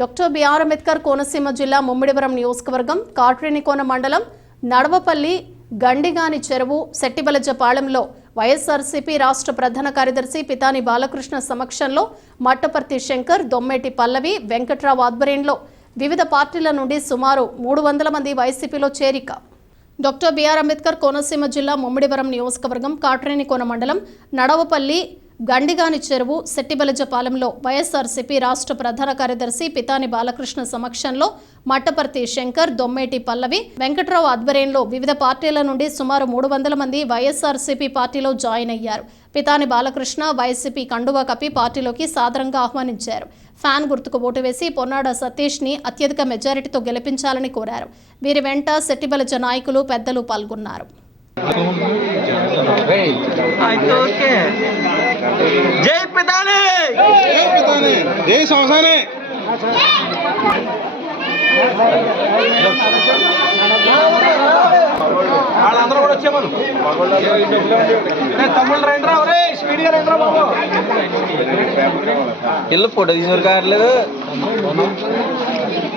Doctor BR Ambedkar Konaseema జిల్లా ముమ్మిడివరం నియోజకవర్గం కాట్రేనికోన మండలం నడవపల్లి గండిగాని చెరువు శెట్టిబలజపాళెంలో వైఎస్ఆర్సీపీ రాష్ట్ర ప్రధాన కార్యదర్శి పితాని బాలకృష్ణ సమక్షంలో మట్టపర్తి శంకర్ దొమ్మేటి పల్లవి వెంకట్రావు ఆధ్వర్యంలో వివిధ పార్టీల నుండి సుమారు మూడు వందల మంది వైసీపీలో చేరిక. డాక్టర్ బిఆర్ అంబేద్కర్ కోనసీమ జిల్లా ముమ్మిడివరం నియోజకవర్గం కాట్రేనికోన మండలం నడవపల్లి గండిగాని చెరువు శెట్టిబలజపాలెంలో వైఎస్ఆర్సీపీ రాష్ట్ర ప్రధాన కార్యదర్శి పితాని బాలకృష్ణ సమక్షంలో మట్టపర్తి శంకర్ దొమ్మేటి పల్లవి వెంకట్రావు ఆధ్వర్యంలో వివిధ పార్టీల నుండి సుమారు మూడు వందల మంది వైఎస్ఆర్సీపీ పార్టీలో జాయిన్ అయ్యారు. పితాని బాలకృష్ణ వైసీపీ కండువా కప్పి పార్టీలోకి సాదరంగా ఆహ్వానించారు. ఫ్యాన్ గుర్తుకు ఓటు వేసి పొన్నాడ సతీష్ని అత్యధిక మెజారిటీతో గెలిపించాలని కోరారు. వీరి వెంట శెట్టిబలజ నాయకులు పెద్దలు పాల్గొన్నారు. అయితే ఓకే జై పితాని! జై పితాని. జై సంవత్సరాన్ని వాళ్ళందరూ కూడా వచ్చేమను తమ్ముళ్ళు రండిరా ఒరే స్పీడ్గా రండిరా బాబు. ఇల్లు ఫోటో తీసుకుని కావట్లేదు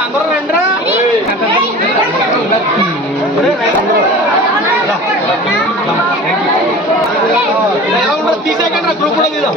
అందరూ రండిరా తీసేకండి గ్రూప్ కూడా తీద్దాం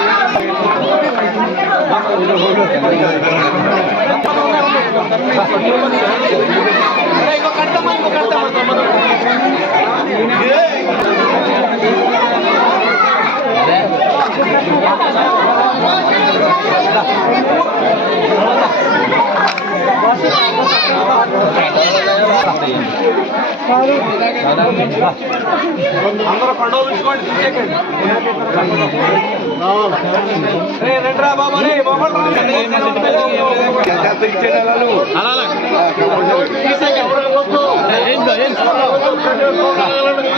అందరూ పండుగ ఉంచుకోండి తీసేకండి రే రండిరా బాబు రే తీసేకండి